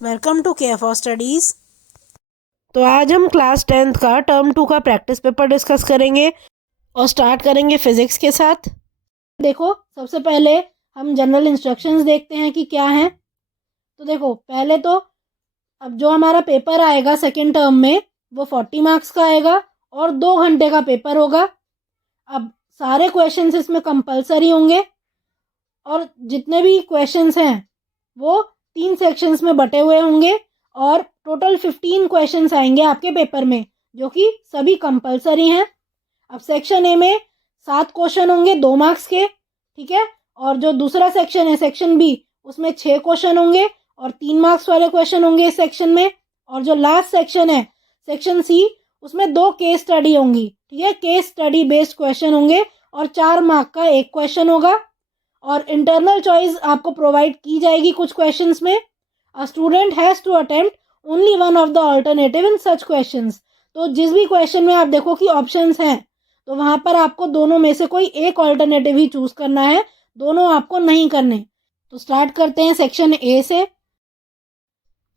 Welcome to care for studies. तो आज हम क्लास 10th का टर्म 2 का प्रैक्टिस पेपर डिस्कस करेंगे और स्टार्ट करेंगे फिजिक्स के साथ। देखो, सबसे पहले हम जनरल इंस्ट्रक्शंस देखते हैं कि क्या है। तो देखो, पहले तो अब जो हमारा पेपर आएगा सेकेंड टर्म में वो 40 मार्क्स का आएगा और 2 घंटे का पेपर होगा। अब सारे क्वेश्चंस इसमें कंपलसरी होंगे और जितने भी क्वेश्चंस हैं वो 3 सेक्शंस में बटे हुए होंगे और टोटल 15 क्वेश्चंस आएंगे आपके पेपर में, जो कि सभी कंपलसरी हैं। अब सेक्शन ए में 7 क्वेश्चन होंगे 2 मार्क्स के, ठीक है। और जो दूसरा सेक्शन है सेक्शन बी, उसमें 6 क्वेश्चन होंगे और 3 मार्क्स वाले क्वेश्चन होंगे इस सेक्शन में। और जो लास्ट सेक्शन है सेक्शन सी, उसमें 2 केस स्टडी होंगी, ठीक है। केस स्टडी बेस्ड क्वेश्चन होंगे और 4 मार्क का एक क्वेश्चन होगा। और इंटरनल चॉइस आपको प्रोवाइड की जाएगी कुछ क्वेश्चंस में। A student has to attempt only one of the alternative in such questions. तो जिस भी क्वेश्चन में आप देखो कि ऑप्शंस हैं, तो वहां पर आपको दोनों में से कोई एक ऑल्टरनेटिव ही चूज करना है, दोनों आपको नहीं करने। तो स्टार्ट करते हैं सेक्शन ए से।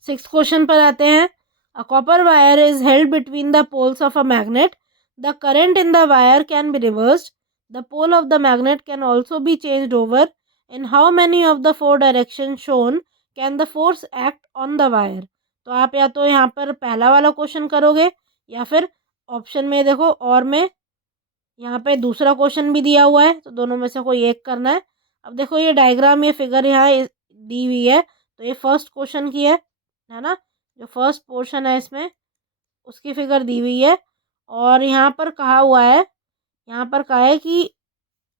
6 क्वेश्चन पर आते हैं। A copper wire is held between the poles of a magnet. The current in the wire can be reversed. The pole of the magnet can also be changed over. In how many of the 4 direction shown can the force act on the wire. तो आप या तो यहाँ पर पहला वाला question करोगे या फिर ऑप्शन में देखो और में यहाँ पे दूसरा क्वेश्चन भी दिया हुआ है, तो दोनों में से कोई एक करना है। अब देखो ये डायग्राम, ये फिगर यहाँ दी हुई है, तो ये फर्स्ट क्वेश्चन की है ना। जो फर्स्ट पोर्शन है इसमें उसकी फिगर दी हुई है। और यहाँ पर कहा हुआ है, यहाँ पर कहा है कि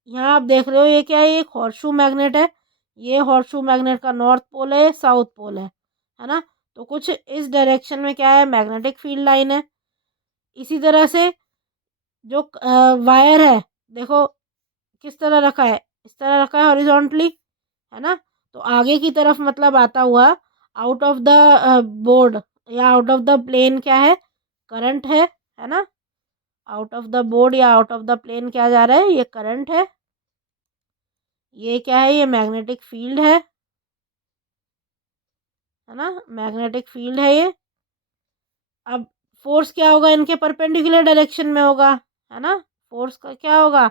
यहाँ आप देख रहे हो ये क्या है, ये एक हॉर्सशू मैग्नेट है। ये हॉर्सशू मैग्नेट का नॉर्थ पोल है, साउथ पोल है ना। तो कुछ इस डायरेक्शन में क्या है, मैग्नेटिक फील्ड लाइन है। इसी तरह से जो वायर है, देखो किस तरह रखा है, इस तरह रखा है हॉरिजॉन्टली, है ना। तो आगे की तरफ मतलब आता हुआ आउट ऑफ द बोर्ड या आउट ऑफ द प्लेन क्या है, करंट है ना। आउट ऑफ द बोर्ड या आउट ऑफ द प्लेन क्या जा रहा है, ये करंट है। ये क्या है, ये मैग्नेटिक फील्ड है ना, मैग्नेटिक फील्ड है ये। अब फोर्स क्या होगा, इनके परपेंडिकुलर डायरेक्शन में होगा, है ना। फोर्स का क्या होगा,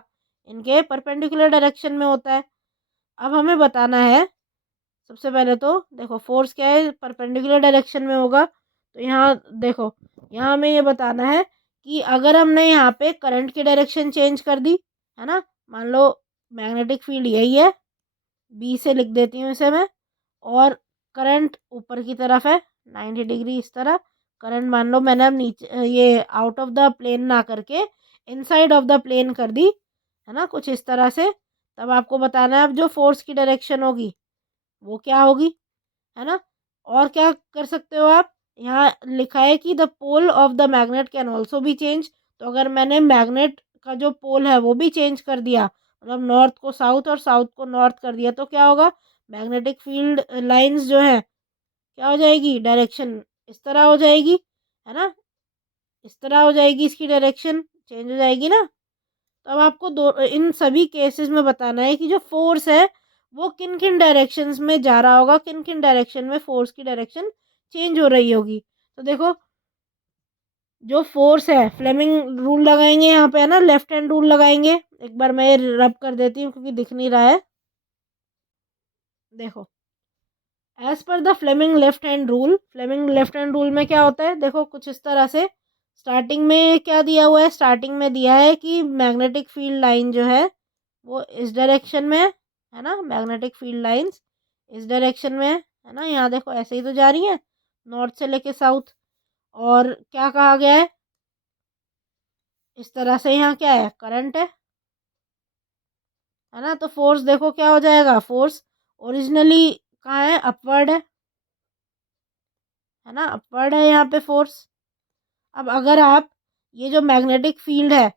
इनके परपेंडिकुलर डायरेक्शन में होता है। अब हमें बताना है, सबसे पहले तो देखो फोर्स क्या है, परपेंडिकुलर डायरेक्शन में होगा। तो यहाँ देखो, यहाँ हमें ये बताना है कि अगर हमने यहाँ पे करंट की डायरेक्शन चेंज कर दी, है ना। मान लो मैग्नेटिक फील्ड यही है, बी से लिख देती हूँ इसे मैं, और करंट ऊपर की तरफ है 90 डिग्री इस तरह। करंट मान लो मैंने अब नीचे ये आउट ऑफ द प्लेन ना करके इनसाइड ऑफ द प्लेन कर दी, है ना, कुछ इस तरह से। तब आपको बताना है अब जो फोर्स की डायरेक्शन होगी वो क्या होगी, है ना। और क्या कर सकते हो आप, यहाँ लिखा है कि the pole of the magnet can also be change. तो अगर मैंने मैग्नेट का जो पोल है वो भी चेंज कर दिया, मतलब नॉर्थ को साउथ और साउथ को नॉर्थ कर दिया, तो क्या होगा, मैग्नेटिक फील्ड लाइंस जो है क्या हो जाएगी, डायरेक्शन इस तरह हो जाएगी, है ना। इस तरह हो जाएगी, इसकी डायरेक्शन चेंज हो जाएगी ना। तो अब आपको दो इन सभी केसेस में बताना है कि जो फोर्स है वो किन किन डायरेक्शंस में जा रहा होगा, किन किन डायरेक्शन में फोर्स की डायरेक्शन चेंज हो रही होगी। तो देखो, जो फोर्स है फ्लेमिंग रूल लगाएंगे यहाँ पे, है ना, लेफ्ट हैंड रूल लगाएंगे। एक बार मैं रब कर देती हूँ क्योंकि दिख नहीं रहा है। देखो, एज पर the Fleming left hand rule, Fleming left hand rule में क्या होता है, देखो कुछ इस तरह से। स्टार्टिंग में क्या दिया हुआ है, स्टार्टिंग में दिया है कि मैग्नेटिक फील्ड लाइन जो है वो इस डायरेक्शन में है ना। मैग्नेटिक फील्ड लाइंस इस डायरेक्शन में है ना। यहाँ देखो ऐसे ही तो जा रही है, नॉर्थ से लेके साउथ। और क्या कहा गया है, इस तरह से यहाँ क्या है, करंट है ना। तो फोर्स देखो क्या हो जाएगा, फोर्स ओरिजिनली कहाँ है, अपवर्ड है ना, अपवर्ड है यहाँ पे फोर्स। अब अगर आप ये जो मैग्नेटिक फील्ड है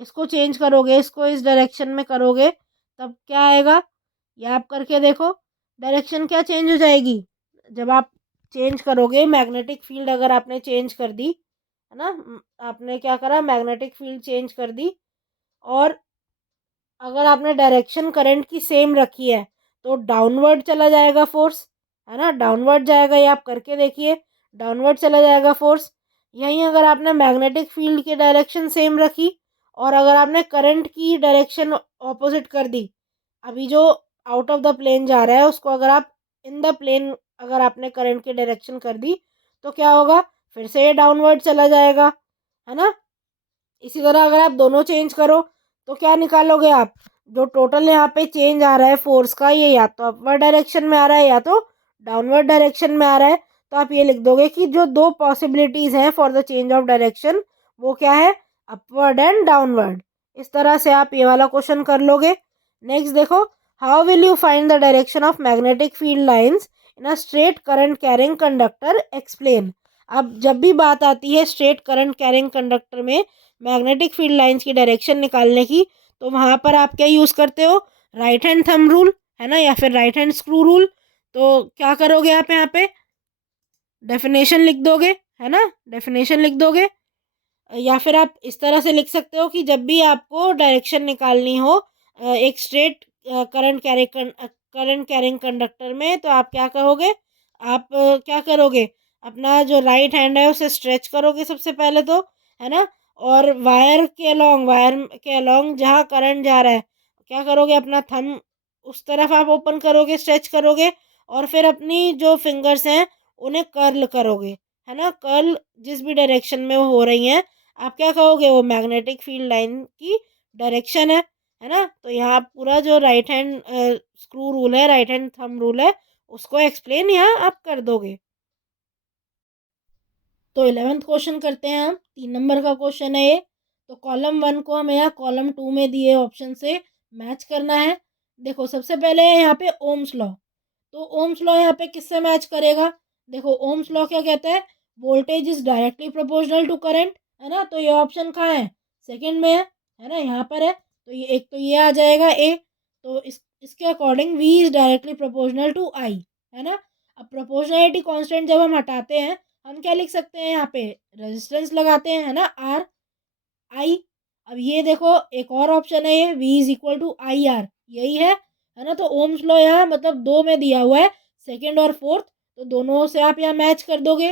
इसको चेंज करोगे, इसको इस डायरेक्शन में करोगे, तब क्या आएगा, ये आप करके देखो, डायरेक्शन क्या चेंज हो जाएगी। जब आप चेंज करोगे मैग्नेटिक फील्ड, अगर आपने चेंज कर दी, है ना, आपने क्या करा, मैग्नेटिक फील्ड चेंज कर दी, और अगर आपने डायरेक्शन करंट की सेम रखी है तो डाउनवर्ड चला जाएगा फोर्स, है ना, डाउनवर्ड जाएगा, ये आप करके देखिए, डाउनवर्ड चला जाएगा फोर्स। यहीं अगर आपने मैग्नेटिक फील्ड की डायरेक्शन सेम रखी और अगर आपने करंट की डायरेक्शन ऑपोजिट कर दी, अभी जो आउट ऑफ द प्लेन जा रहा है उसको अगर आप इन द प्लेन अगर आपने करंट की डायरेक्शन कर दी तो क्या होगा, फिर से ये डाउनवर्ड चला जाएगा, है ना। इसी तरह अगर आप दोनों चेंज करो तो क्या निकालोगे आप, जो टोटल यहाँ पे चेंज आ रहा है फोर्स का, ये या तो अपवर्ड डायरेक्शन में आ रहा है या तो डाउनवर्ड डायरेक्शन में आ रहा है। तो आप ये लिख दोगे कि जो दो पॉसिबिलिटीज हैं for the change of direction वो क्या है, अपवर्ड एंड डाउनवर्ड। इस तरह से आप ये वाला क्वेश्चन कर लोगे। नेक्स्ट देखो, how will you find the direction of magnetic field lines in a straight current carrying conductor, explain. अब जब भी बात आती है स्ट्रेट करंट कैरिंग कंडक्टर में मैग्नेटिक फील्ड लाइंस की डायरेक्शन निकालने की, तो वहाँ पर आप क्या यूज़ करते हो, राइट हैंड थंब रूल, है ना, या फिर राइट हैंड स्क्रू रूल। तो क्या करोगे आप यहाँ पे डेफिनेशन लिख दोगे, है ना, डेफिनेशन लिख दोगे। या फिर आप इस तरह से लिख सकते हो कि जब भी आपको डायरेक्शन निकालनी हो एक स्ट्रेट करंट कैरिंग कंडक्टर में, तो आप क्या कहोगे, आप क्या करोगे, अपना जो राइट हैंड है उसे स्ट्रेच करोगे सबसे पहले तो, है ना, और वायर के अलोंग जहाँ करंट जा रहा है क्या करोगे, अपना थंब उस तरफ आप ओपन करोगे, स्ट्रेच करोगे, और फिर अपनी जो फिंगर्स हैं उन्हें कर्ल करोगे, है ना, कर्ल जिस भी डायरेक्शन में वो हो रही हैं आप क्या कहोगे, वो मैग्नेटिक फील्ड लाइन की डायरेक्शन है ना। तो यहाँ पूरा जो राइट हैंड स्क्रू रूल है, राइट हैंड थंब रूल है, उसको एक्सप्लेन यहाँ आप कर दोगे। तो 11th क्वेश्चन करते हैं हम, 3 नंबर का क्वेश्चन है ये। तो कॉलम 1 को हमें यहाँ कॉलम 2 में दिए ऑप्शन से मैच करना है। देखो सबसे पहले है यहाँ पे ओम्स लॉ। तो ओम्स लॉ यहाँ पे किससे मैच करेगा, देखो ओम्स लॉ क्या कहता है, voltage is directly proportional to current, है ना। तो ये ऑप्शन कहाँ है, सेकंड में है ना, यहाँ पर है। तो ये एक तो ये आ जाएगा ए। तो इसके according V is directly proportional to I, है ना। अब प्रोपोर्शनलिटी कांस्टेंट जब हम हटाते हैं हम क्या लिख सकते हैं, यहाँ पे रेजिस्टेंस लगाते हैं, है ना, आर आई। अब ये देखो एक और ऑप्शन है ये V is equal to I R, यही है ना। तो ओम्स लॉ यहाँ मतलब दो में दिया हुआ है, सेकंड और फोर्थ, तो दोनों से आप यहाँ मैच कर दोगे।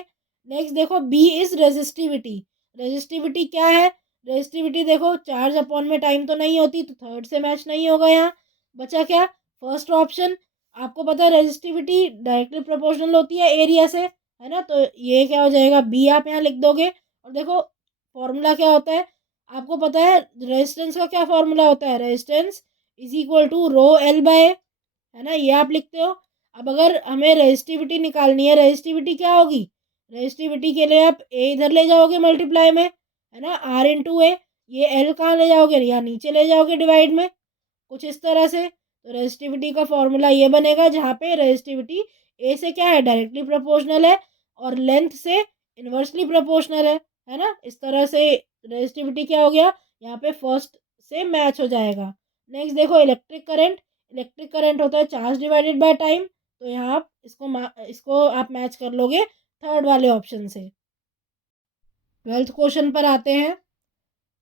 नेक्स्ट देखो B इज रेजिस्टिविटी। रेजिस्टिविटी क्या है, रेजिस्टिविटी देखो चार्ज अपॉन में टाइम तो नहीं होती, तो थर्ड से मैच नहीं होगा यहाँ। बचा क्या, फर्स्ट ऑप्शन। आपको पता है रेजिस्टिविटी डायरेक्टली प्रोपोर्शनल होती है एरिया से, है ना। तो ये क्या हो जाएगा, B आप यहाँ लिख दोगे। और देखो फॉर्मूला क्या होता है, आपको पता है रेजिस्टेंस का क्या फॉर्मूला होता है, resistance is equal to rho L by, है ना, ये आप लिखते हो। अब अगर हमें रेजिस्टिविटी निकालनी है, रेजिस्टिविटी क्या होगी, रेजिस्टिविटी के लिए आप ए इधर ले जाओगे मल्टीप्लाई में, है ना, आर इंटू ए। ये एल कहाँ ले जाओगे, या नीचे ले जाओगे डिवाइड में, कुछ इस तरह से। तो रेजिस्टिविटी का फॉर्मूला ये बनेगा जहाँ पे रेजिस्टिविटी ए से क्या है, डायरेक्टली प्रोपोर्शनल है, और लेंथ से इन्वर्सली प्रोपोर्शनल है ना। इस तरह से रेजिस्टिविटी क्या हो गया, यहाँ पे फर्स्ट से मैच हो जाएगा। नेक्स्ट देखो इलेक्ट्रिक करंट। इलेक्ट्रिक करंट होता है चार्ज डिवाइडेड बाय टाइम, तो यहाँ आप इसको आप मैच कर लोगे थर्ड वाले ऑप्शन से। 12th क्वेश्चन पर आते हैं।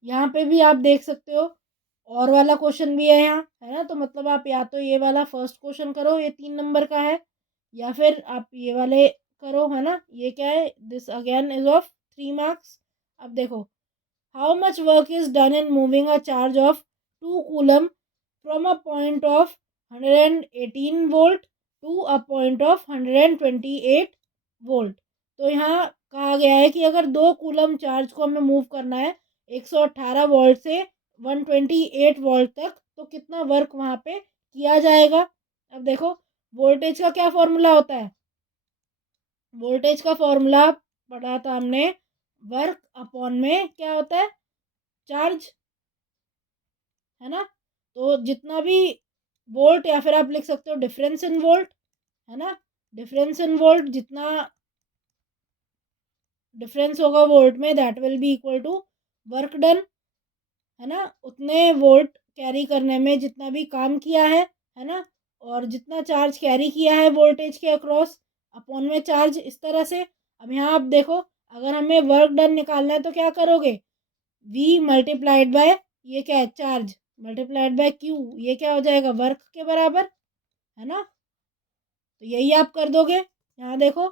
यहाँ पे भी आप देख सकते हो और वाला क्वेश्चन भी है यहाँ, है ना। तो मतलब आप या तो ये वाला फर्स्ट क्वेश्चन करो, ये 3 नंबर का है, या फिर आप ये वाले करो, है ना। ये क्या है, this again is of 3 marks. अब देखो, how much work is done in moving a charge of 2 coulomb from a point of 118 volt to a point of 128 volt. तो यहाँ कहा गया है कि अगर 2 कूलम चार्ज को हमें मूव करना है 118 वोल्ट से 128 वोल्ट तक, तो कितना वर्क वहाँ पे किया जाएगा। अब देखो वोल्टेज का क्या फॉर्मूला होता है, वोल्टेज का फॉर्मूला पढ़ा था हमने, वर्क अपॉन में क्या होता है, चार्ज, है ना। तो जितना भी वोल्ट, या फिर आप लिख सकते हो डिफरेंस इन वोल्ट, है ना, डिफरेंस इन वोल्ट, जितना डिफरेंस होगा वोल्ट में that will be equal to work done, है ना। उतने वोल्ट कैरी करने में जितना भी काम किया है ना, और जितना चार्ज कैरी किया है वोल्टेज के अक्रॉस अपॉन में चार्ज, इस तरह से। अब यहाँ आप देखो अगर हमें वर्क डन निकालना है तो क्या करोगे, V मल्टीप्लाइड बाय ये क्या है, चार्ज, मल्टीप्लाइड बाय Q, ये क्या हो जाएगा, वर्क के बराबर, है ना। तो यही आप कर दोगे। यहाँ देखो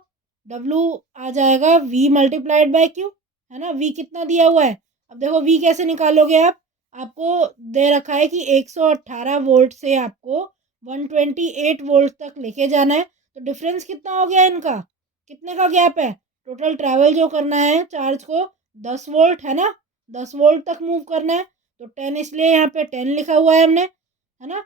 W आ जाएगा V मल्टीप्लाइड बाय Q, है ना। V कितना दिया हुआ है, अब देखो V कैसे निकालोगे आप, आपको दे रखा है कि 118 वोल्ट से आपको 128 वोल्ट तक लेके जाना है। तो डिफरेंस कितना हो गया इनका, कितने का गैप है, टोटल ट्रैवल जो करना है चार्ज को 10 वोल्ट, है ना, 10 वोल्ट तक मूव करना है। तो 10 इसलिए यहाँ पे 10 लिखा हुआ है हमने, है ना।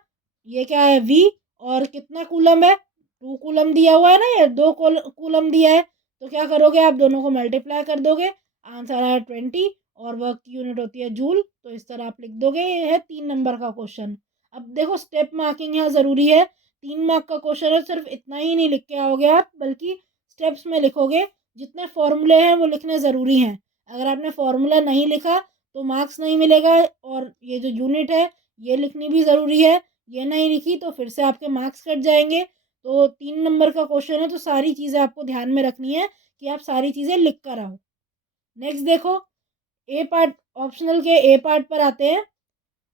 ये क्या है V, और कितना कूलम है, 2 कूलम दिया हुआ है ना, ये 2 कूलम दिया है। तो क्या करोगे आप दोनों को मल्टीप्लाई कर दोगे, आंसर आया 20, और वर्क की यूनिट होती है जूल। तो इस तरह आप लिख दोगे। ये है 3 नंबर का क्वेश्चन। अब देखो स्टेप मार्किंग यहाँ ज़रूरी है, 3 मार्क का क्वेश्चन है, सिर्फ इतना ही नहीं लिख के आओगे आप, बल्कि स्टेप्स में लिखोगे। जितने फॉर्मूले हैं वो लिखने ज़रूरी हैं। अगर आपने फॉर्मूला नहीं लिखा तो मार्क्स नहीं मिलेगा, और ये जो यूनिट है ये लिखनी भी ज़रूरी है, ये नहीं लिखी तो फिर से आपके मार्क्स कट जाएंगे। तो 3 नंबर का क्वेश्चन है, तो सारी चीज़ें आपको ध्यान में रखनी है कि आप सारी चीज़ें लिख कर आओ। नेक्स्ट देखो ए पार्ट, ऑप्शनल के ए पार्ट पर आते हैं,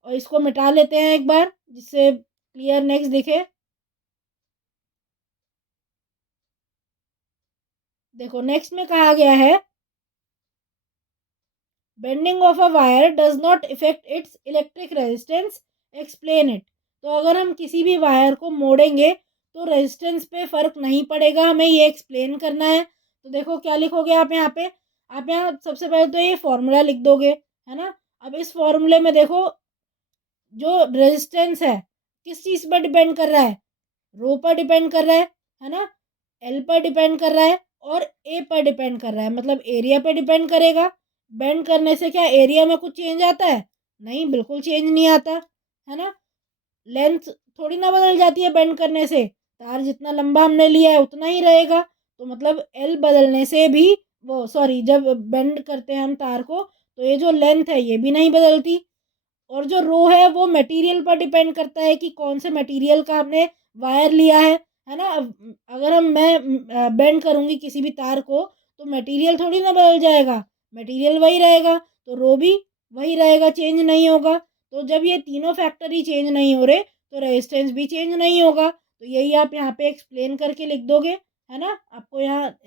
और इसको मिटा लेते हैं एक बार जिससे क्लियर नेक्स्ट दिखे। देखो नेक्स्ट में कहा गया है, bending of a wire does not effect it's electric resistance, explain it. तो अगर हम किसी भी वायर को मोड़ेंगे तो रेजिस्टेंस पे फर्क नहीं पड़ेगा, हमें ये एक्सप्लेन करना है। तो देखो क्या लिखोगे आप यहाँ पे, आप यहाँ सबसे पहले तो ये फॉर्मूला लिख दोगे, है ना। अब इस फॉर्मूले में देखो जो रेजिस्टेंस है किस चीज़ पर डिपेंड कर रहा है, रो पर डिपेंड कर रहा है ना, एल पर डिपेंड कर रहा है, और ए पर डिपेंड कर रहा है, मतलब एरिया पर डिपेंड करेगा। बेंड करने से क्या एरिया में कुछ चेंज आता है, नहीं, बिल्कुल चेंज नहीं आता, है ना। लेंथ थोड़ी ना बदल जाती है बेंड करने से, तार जितना लंबा हमने लिया है उतना ही रहेगा। तो मतलब एल बदलने से भी, वो सॉरी, जब बेंड करते हैं हम तार को तो ये जो लेंथ है ये भी नहीं बदलती। और जो रो है वो मटेरियल पर डिपेंड करता है कि कौन से मटेरियल का हमने वायर लिया है ना। अगर मैं बेंड करूँगी किसी भी तार को तो मटेरियल थोड़ी ना बदल जाएगा, मटेरियल वही रहेगा, तो रो भी वही रहेगा, चेंज नहीं होगा। तो जब ये तीनों फैक्टर ही चेंज नहीं हो रहे तो रेजिस्टेंस भी चेंज नहीं होगा। तो यही आप यहाँ पे एक्सप्लेन करके लिख दोगे, है ना। आपको यहाँ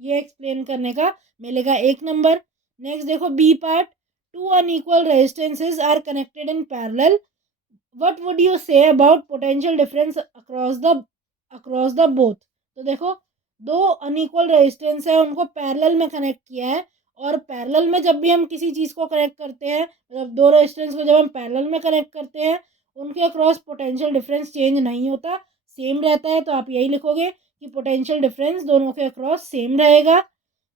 ये एक्सप्लेन करने का मिलेगा 1 नंबर। नेक्स्ट देखो B part, two unequal resistances are connected in parallel, what would you say about potential difference across the both। तो देखो दो अनइक्वल रेजिस्टेंस है, उनको पैरेलल में कनेक्ट किया है, और पैरेलल में जब भी हम किसी चीज़ को कनेक्ट करते हैं, मतलब दो रेजिस्टेंस को जब हम पैरेलल में कनेक्ट करते हैं उनके अक्रॉस पोटेंशियल डिफरेंस चेंज नहीं होता, सेम रहता है। तो आप यही लिखोगे कि पोटेंशियल डिफरेंस दोनों के अक्रॉस सेम रहेगा।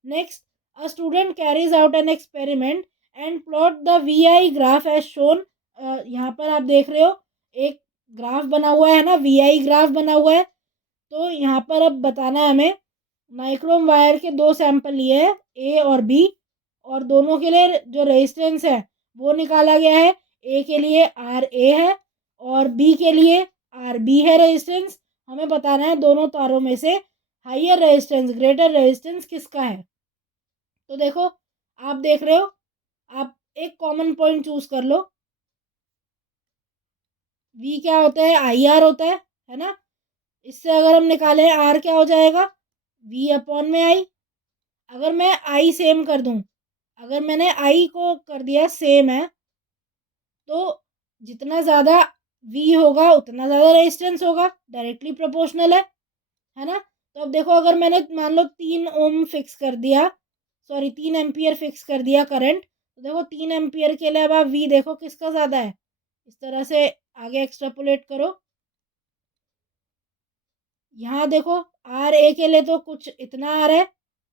Next, a student carries out an experiment and plot the V I graph as shown. यहाँ पर आप देख रहे हो एक ग्राफ बना हुआ है ना, वी आई ग्राफ बना हुआ है। तो यहाँ पर अब बताना है हमें, नाइक्रोम वायर के 2 सैंपल लिए हैं, ए और बी, और दोनों के लिए जो रेजिस्टेंस है वो निकाला गया है। ए के लिए आर ए है और बी के लिए आर बी है रेजिस्टेंस। हमें बताना है दोनों तारों में से हाइयर रेजिस्टेंस, ग्रेटर रेजिस्टेंस किसका है। तो देखो आप देख रहे हो, आप एक कॉमन पॉइंट चूज कर लो। वी क्या होता है, आई आर होता है ना। इससे अगर हम निकालें आर क्या हो जाएगा, वी अपॉन में आई। अगर मैं आई सेम कर दूं, अगर मैंने आई को कर दिया सेम है, तो जितना ज़्यादा वी होगा उतना ज़्यादा रेजिस्टेंस होगा, डायरेक्टली प्रोपोर्शनल है ना। तो अब देखो अगर मैंने मान लो 3 ओम फिक्स कर दिया, सॉरी 3 एम्पियर फिक्स कर दिया करंट, तो देखो 3 एम्पियर के लिए अब आप वी देखो किसका ज़्यादा है, इस तरह से आगे एक्सट्रापोलेट करो। यहाँ देखो आर ए के लिए तो कुछ इतना आ रहा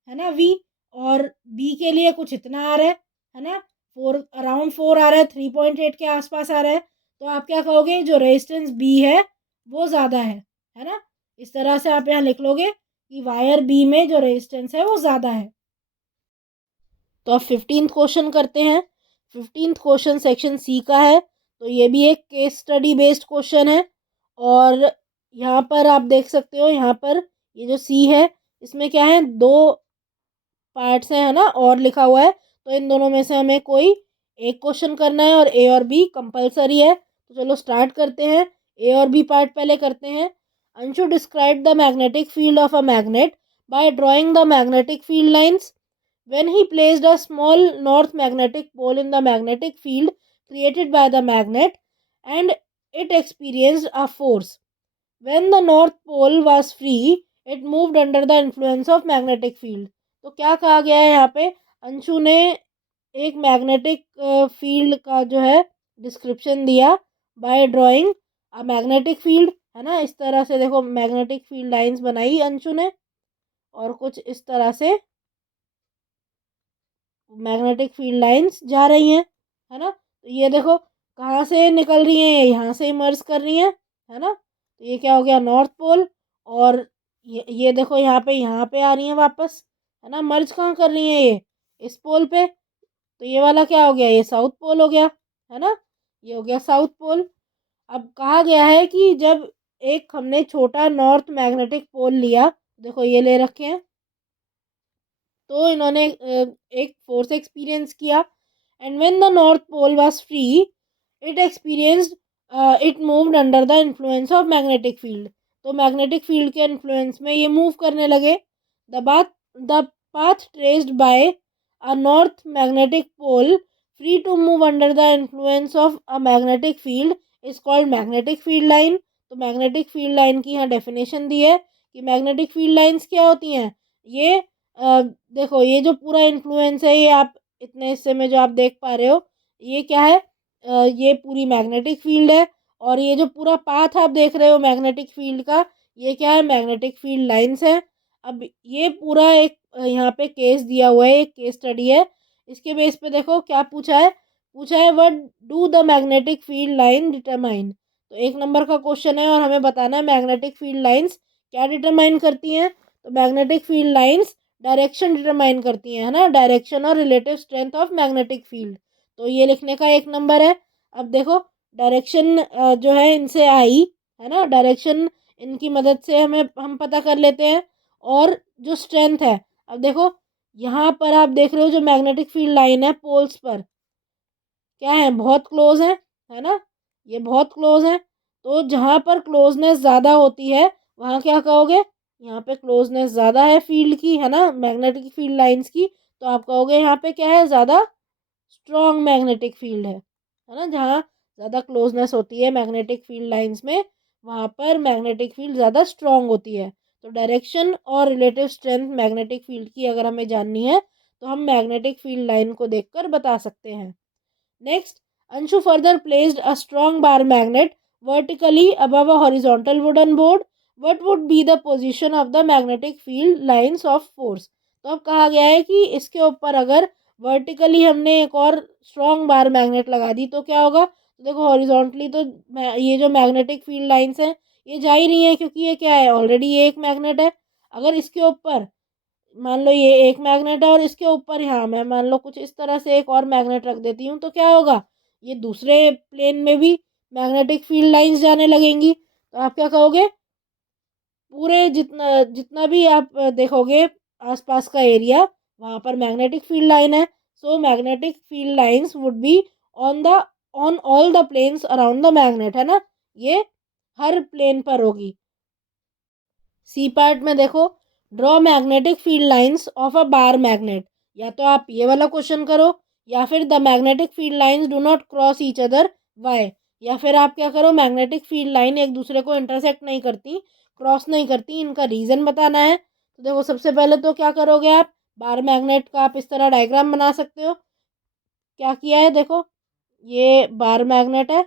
है ना वी, और बी के लिए कुछ इतना आ रहा है ना, 4 अराउंड 4 आ रहा है, 3.8 के आसपास आ रहा है। तो आप क्या कहोगे, जो रेजिस्टेंस बी है वो ज़्यादा है ना। इस तरह से आप यहाँ लिख लोगे कि वायर बी में जो रेजिस्टेंस है वो ज़्यादा है। तो अब 15th क्वेश्चन करते हैं। 15th क्वेश्चन सेक्शन सी का है, तो ये भी एक केस स्टडी बेस्ड क्वेश्चन है। और यहाँ पर आप देख सकते हो, यहाँ पर ये जो सी है इसमें क्या है, 2 पार्ट्स हैं, है ना, और लिखा हुआ है। तो इन दोनों में से हमें कोई एक क्वेश्चन करना है, और ए और बी कंपलसरी है। तो चलो स्टार्ट करते हैं, ए और बी पार्ट पहले करते हैं। Anshu described the magnetic field of a magnet by drawing the magnetic field lines. When he placed a small north magnetic pole in the magnetic field created by the magnet, and it experienced a force. When the north pole was free, it moved under the influence of magnetic field. तो क्या कहा गया है यहाँ पे? अंशु ने एक magnetic field का जो है डिस्क्रिप्शन दिया by drawing a magnetic field, है ना। इस तरह से देखो मैग्नेटिक फील्ड लाइंस बनाई अंशु ने, और कुछ इस तरह से मैग्नेटिक फील्ड लाइंस जा रही हैं, है ना। तो ये देखो कहाँ से निकल रही हैं, ये यहाँ से इमर्ज कर रही हैं, है ना। तो ये क्या हो गया, नॉर्थ पोल। और ये देखो यहाँ पे आ रही हैं वापस, है ना। मर्ज कहाँ कर रही हैं, ये इस पोल पे। तो ये वाला क्या हो गया, ये साउथ पोल हो गया, है ना। ये हो गया साउथ पोल। अब कहा गया है कि जब एक हमने छोटा नॉर्थ मैग्नेटिक पोल लिया, देखो ये ले रखे हैं, तो इन्होंने एक फोर्स एक्सपीरियंस किया। And when the north pole was free, it experienced, it moved under the influence of magnetic field. तो मैग्नेटिक फील्ड के इन्फ्लुएंस में ये मूव करने लगे। द बात the path traced by a north magnetic pole free to move under the influence of a magnetic field is called magnetic field line. तो magnetic field line की यहाँ definition दी है कि मैग्नेटिक फील्ड लाइंस क्या होती हैं। ये देखो ये जो पूरा इन्फ्लुएंस है, ये आप इतने हिस्से में जो आप देख पा रहे हो, ये क्या है, ये पूरी मैग्नेटिक फील्ड है। और ये जो पूरा पाथ आप देख रहे हो मैग्नेटिक फील्ड का, ये क्या है, मैग्नेटिक फील्ड लाइंस है। अब ये पूरा एक यहाँ पे केस दिया हुआ है, एक केस स्टडी है। इसके बेस पे देखो क्या पूछा है what do the magnetic field line determine. तो एक नंबर का क्वेश्चन है और हमें बताना है मैग्नेटिक फील्ड लाइंस क्या डिटरमाइन करती हैं। तो magnetic field lines direction determine करती हैं, है ना, डायरेक्शन और relative strength of magnetic field. तो ये लिखने का एक नंबर है। अब देखो डायरेक्शन जो है इनसे आई, है ना, डायरेक्शन इनकी मदद से हम पता कर लेते हैं। और जो स्ट्रेंथ है, अब देखो यहाँ पर आप देख रहे हो जो मैग्नेटिक फील्ड लाइन है पोल्स पर क्या है, बहुत क्लोज है ना, ये बहुत क्लोज है। तो जहाँ पर क्लोजनेस ज़्यादा होती है वहाँ क्या कहोगे, यहाँ पे क्लोजनेस ज़्यादा है फील्ड की, है ना, मैग्नेटिक फील्ड लाइंस की। तो आप कहोगे यहाँ पे क्या है, ज़्यादा स्ट्रॉन्ग मैग्नेटिक फील्ड है ना। जहाँ ज़्यादा क्लोजनेस होती है मैग्नेटिक फील्ड लाइंस में, वहाँ पर मैग्नेटिक फील्ड ज़्यादा स्ट्रॉन्ग होती है। तो डायरेक्शन और रिलेटिव स्ट्रेंथ मैग्नेटिक फील्ड की अगर हमें जाननी है तो हम मैग्नेटिक फील्ड लाइन को देखकर बता सकते हैं। Next, Anshu further placed a strong bar magnet vertically above a horizontal wooden board. What would be the position of the magnetic field lines of force? तो अब कहा गया है कि इसके ऊपर अगर वर्टिकली हमने एक और स्ट्रॉन्ग बार मैग्नेट लगा दी तो क्या होगा। तो देखो हॉरिजॉन्टली तो ये जो मैग्नेटिक फील्ड लाइंस हैं ये जा ही रही हैं, क्योंकि ये क्या है, ऑलरेडी ये एक मैग्नेट है। अगर इसके ऊपर मान लो ये एक मैग्नेट है और इसके ऊपर यहाँ मैं मान लो कुछ इस तरह से एक और मैग्नेट रख देती हूँ, तो क्या होगा, ये दूसरे प्लेन में भी मैग्नेटिक फील्ड लाइंस जाने लगेंगी। तो आप क्या कहोगे, पूरे जितना जितना भी आप देखोगे आसपास का एरिया, वहाँ पर मैग्नेटिक फील्ड लाइन है। So magnetic field lines would be on the on all the planes around the magnet, है ना, ये हर प्लेन पर होगी। सी पार्ट में देखो, draw magnetic field lines of a bar magnet. या तो आप ये वाला क्वेश्चन करो, या फिर the magnetic field lines do not cross each other why. या फिर आप क्या करो, मैग्नेटिक फील्ड लाइन एक दूसरे को इंटरसेक्ट नहीं करती, क्रॉस नहीं करती, इनका रीज़न बताना है। तो देखो सबसे पहले तो क्या करोगे आप, बार मैग्नेट का आप इस तरह डायग्राम बना सकते हो। क्या किया है देखो, ये बार मैग्नेट है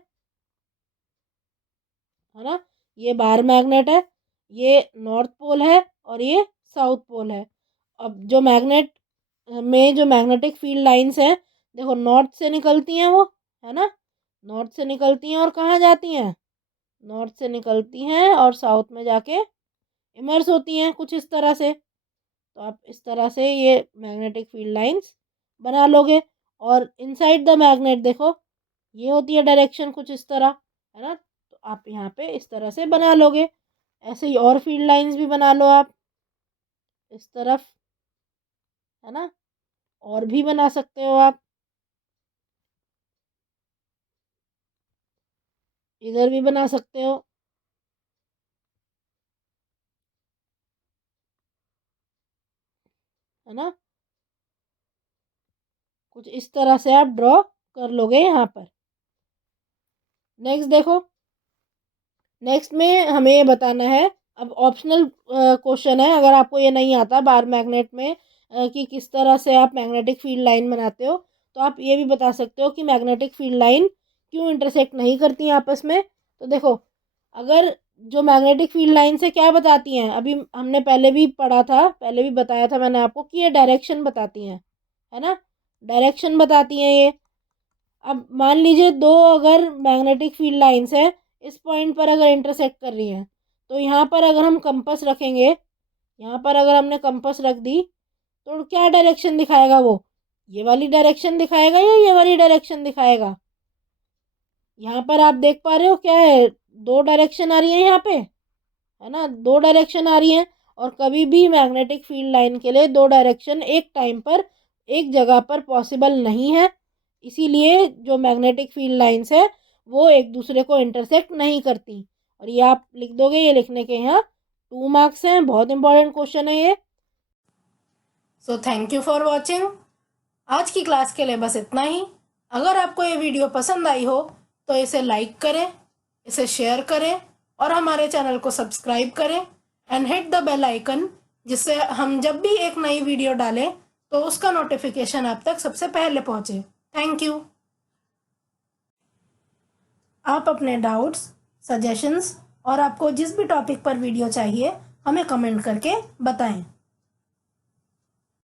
ना, ये बार मैग्नेट है, ये नॉर्थ पोल है और ये साउथ पोल है। अब जो मैग्नेट में जो मैग्नेटिक फील्ड लाइंस हैं, देखो नॉर्थ से निकलती हैं वो, है ना, नॉर्थ से निकलती हैं और कहाँ जाती हैं, नॉर्थ से निकलती हैं और साउथ में जाके इमर्स होती हैं कुछ इस तरह से। तो आप इस तरह से ये मैग्नेटिक फील्ड लाइंस बना लोगे। और इनसाइड द मैग्नेट देखो ये होती है डायरेक्शन कुछ इस तरह, है ना। तो आप यहाँ पे इस तरह से बना लोगे। ऐसे ही और फील्ड लाइंस भी बना लो आप इस तरफ, है ना, और भी बना सकते हो आप, इधर भी बना सकते हो। है ना। कुछ इस तरह से आप ड्रॉ कर लोगे यहाँ पर। नेक्स्ट देखो, नेक्स्ट में हमें ये बताना है, अब ऑप्शनल क्वेश्चन है, अगर आपको ये नहीं आता बार मैग्नेट में कि किस तरह से आप मैग्नेटिक फील्ड लाइन बनाते हो, तो आप ये भी बता सकते हो कि मैग्नेटिक फील्ड लाइन क्यों इंटरसेक्ट नहीं करती आपस में। तो देखो, अगर जो मैग्नेटिक फील्ड लाइन से क्या बताती हैं, अभी हमने पहले भी पढ़ा था, पहले भी बताया था मैंने आपको कि ये डायरेक्शन बताती हैं, है ना, डायरेक्शन बताती हैं ये। अब मान लीजिए दो अगर मैग्नेटिक फील्ड लाइंस है, इस पॉइंट पर अगर इंटरसेक्ट कर रही हैं, तो यहाँ पर अगर हम कंपास रखेंगे, यहाँ पर अगर हमने कंपास रख दी, तो क्या डायरेक्शन दिखाएगा वो, ये वाली डायरेक्शन दिखाएगा या ये वाली डायरेक्शन दिखाएगा। यहाँ पर आप देख पा रहे हो क्या है, दो डायरेक्शन आ रही है यहाँ पे, है ना, दो डायरेक्शन आ रही हैं। और कभी भी मैग्नेटिक फील्ड लाइन के लिए दो डायरेक्शन एक टाइम पर एक जगह पर पॉसिबल नहीं है। इसीलिए जो मैग्नेटिक फील्ड लाइंस है वो एक दूसरे को इंटरसेक्ट नहीं करती। और ये आप लिख दोगे, ये लिखने के यहाँ 2 मार्क्स हैं, बहुत इंपॉर्टेंट क्वेश्चन है ये। So thank you for watching. आज की क्लास के लिए बस इतना ही। अगर आपको ये वीडियो पसंद आई हो तो इसे लाइक करें, इसे शेयर करें और हमारे चैनल को सब्सक्राइब करें and hit the bell icon, जिससे हम जब भी एक नई वीडियो डालें तो उसका नोटिफिकेशन आप तक सबसे पहले पहुंचे। Thank you. आप अपने डाउट्स, सजेशंस और आपको जिस भी टॉपिक पर वीडियो चाहिए हमें कमेंट करके बताएं।